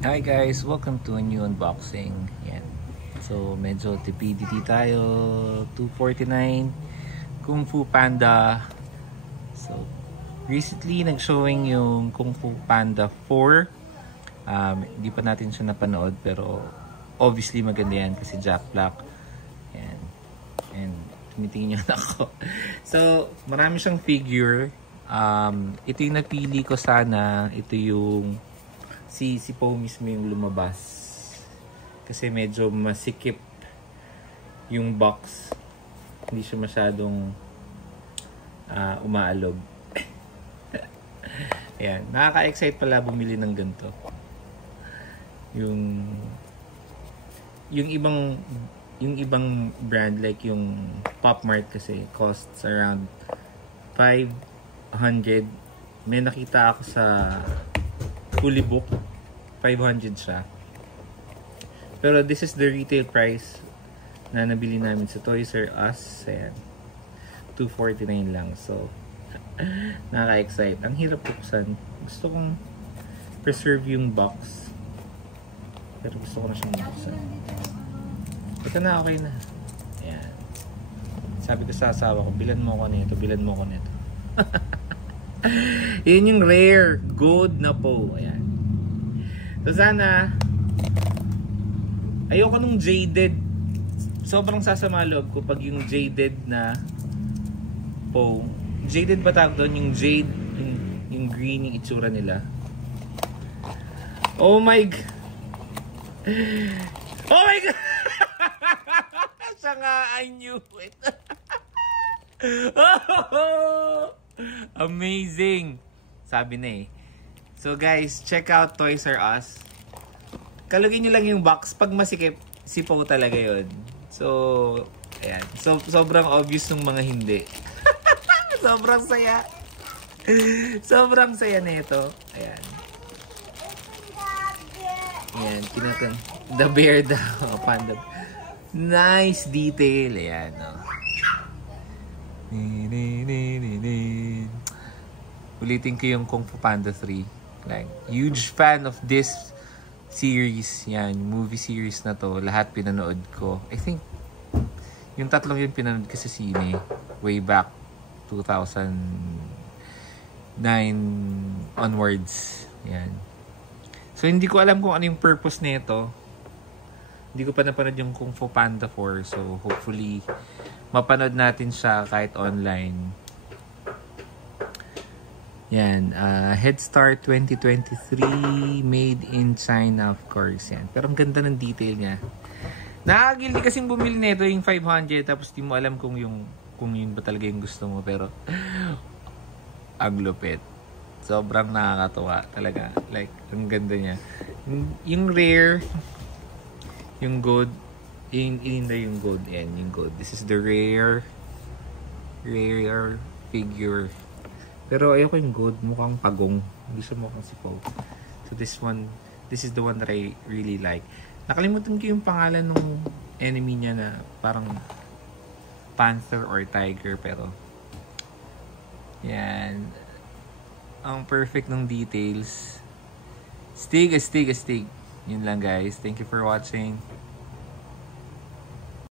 Hi guys, welcome to a new unboxing. Yan. So medyo TPDT tayo. 249 Kung Fu Panda. So recently nag-showing yung Kung Fu Panda 4. Hindi pa natin siya napanood pero obviously maganda yan kasi Jack Black. Yan. And tumitingin yung ako. So marami siyang figure. Ito yung napili ko sana. Ito yung si Poe mismo yung lumabas kasi medyo masikip yung box, hindi siya masyadong umaalog. Ayan, nakaka-excite pala bumili ng ganito. Yung ibang brand like yung Pop Mart kasi costs around 500. May nakita ako sa fully booked, 500 siya. Pero this is the retail price na nabili namin sa Toys R Us. Ayan. 249 lang. So, nakaka-excite. Ang hirap buksan. Gusto kong preserve yung box. Pero gusto ko na siyang buksan. Ito na, okay na. Ayan. Sabi ko sa asawa ko, bilan mo ko nito, bilan mo ko nito. Yun yung rare gold na po. Ayan. So sana ayoko nung jaded. Sobrang sasama loob ko pag yung jaded na po. Jaded ba tawag doon? Yung jade, yung green yung itsura nila. Oh my god. Oh my god. Siya nga, I knew it. Amazing! Sabi na eh. So guys, check out Toys R Us. Kalagay nyo lang yung box. Pag masikip, si Poe talaga yun. So, ayan. So, sobrang obvious ng mga hindi. Sobrang saya. Sobrang saya na ito. Ayan. Ayan, kinatan. The bear daw. Panda. Nice detail. Ayan, no. Ulitin ko yung Kung Fu Panda 3. Like, huge fan of this series. Yan, movie series na to. Lahat pinanood ko. I think, yung tatlong yun pinanood ko sa sine. Way back 2009 onwards. Yan. So, hindi ko alam kung ano yung purpose nito. Hindi ko pa napanood yung Kung Fu Panda 4. So, hopefully, mapanood natin siya kahit online. Yan. Head Start 2023. Made in China, of course. Yan. Pero ang ganda ng detail niya. Nakakagildi kasing bumili nito yung 500. Tapos di mo alam kung yun ba talaga yung gusto mo. Pero, ang lupit. Sobrang nakakatuwa. Talaga. Like, ang ganda niya. Yung rare, yung gold, yung gold. Yan, yung gold. This is the rare figure. Pero ayoko yung gold. Mukhang pagong. Hindi siya mukhang si Poe. So this is the one that I really like. Nakalimutan ko yung pangalan ng enemy niya na parang panther or tiger. Pero yan. Ang perfect ng details. Astig. Yun lang guys. Thank you for watching.